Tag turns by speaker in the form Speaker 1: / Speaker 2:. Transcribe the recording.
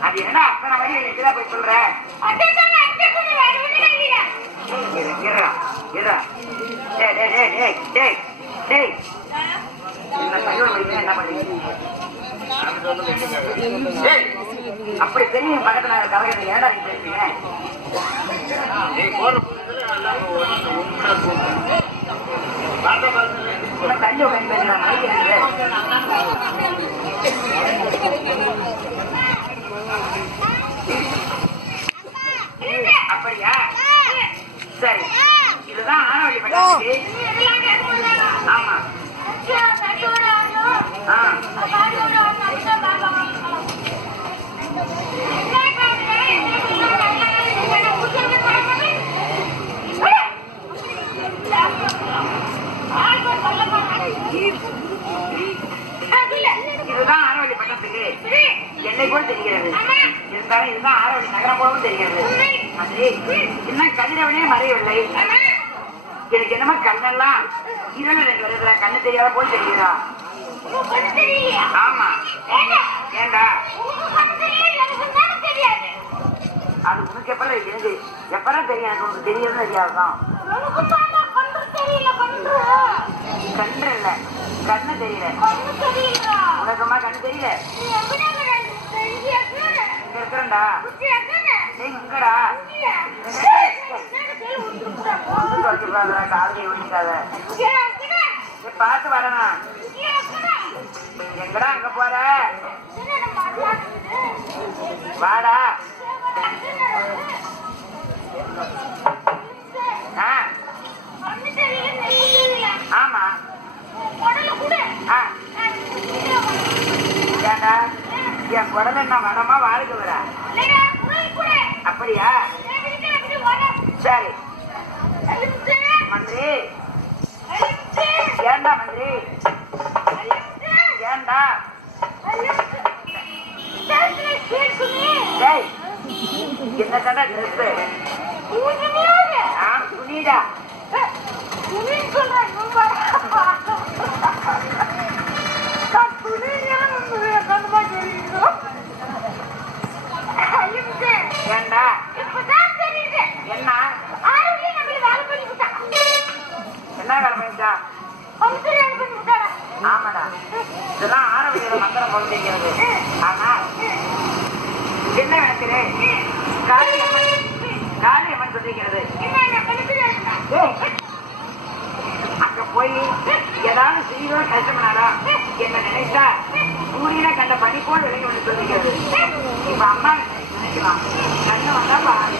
Speaker 1: அது என்ன அத்தனை மணி இருக்குதா போய் சொல்ற? இரு, இருடா, இருடா. டேய், டேய், டேய், டேய், டேய், டேய். இந்த பையன் வரைக்கும் என்ன பண்றீங்க? டேய், அப்படி தெரியும் பக்கத்துல கலகத்தை ஏன்டா நீ தெரியுங்க தள்ளி உட்காந்து பேசுறேன் மைக் இருக்குது அப்படியா சரி. இதுதான் ஆனவழி பட்டாச்சு ஆமா. ஆ. இதுதான் ஆனவழி பட்டத்துக்கு. என்னை கூட தெரிகிறது இருந்தாலும் இதுதான் ஆரவழி நகரம் போலவும் தெரிகிறது. என்ன இன்னும் கதிரவனே மறையவில்லை. எனக்கு என்னமோ கண்ணெல்லாம் இரவு ரெண்டு வருதுல கண்ணு தெரியாத போய் தெரியுதா ஆமா. ஏண்டா? அது உனக்கு எப்பறம் தெரியுது எப்பறம் தெரியும் எனக்கு உனக்கு தெரியுதுன்னு தெரியாதுதான். கண்ணு இல்ல. கண்ணு தெரியல. உனக்குமா கண்ணு தெரியல? இருக்கிறேன்டா. இங்கடா காலையை ஒழிக்காத பார்த்து வரனா. எங்கடா அங்க போற? வாடா ஆ ஆமா ஆ ஏண்டா என் குடல என்ன வடமா வாழ்க்கை விட அப்படியா? சரி. மந்திரி. ஏண்டா மந்திரி? ஏண்டா? என்ன கடை ட்ரெஸ் துணிடா. ஏண்டா கொண்டிருக்கிறது ஆனால் என்ன விளக்கிலே காளியம்மன் காளியம்மன் சொல்லிருக்கிறது அங்க போய் ஏதாவது செய்யணும் கஷ்டமானாரா என்ன நினைச்சா? சூரியனை கண்ட பணி போல் சொல்லிக்கிறது. சொல்லிருக்கிறது இப்ப அம்மா நினைக்கலாம் கண்ணு வந்தா பாருங்க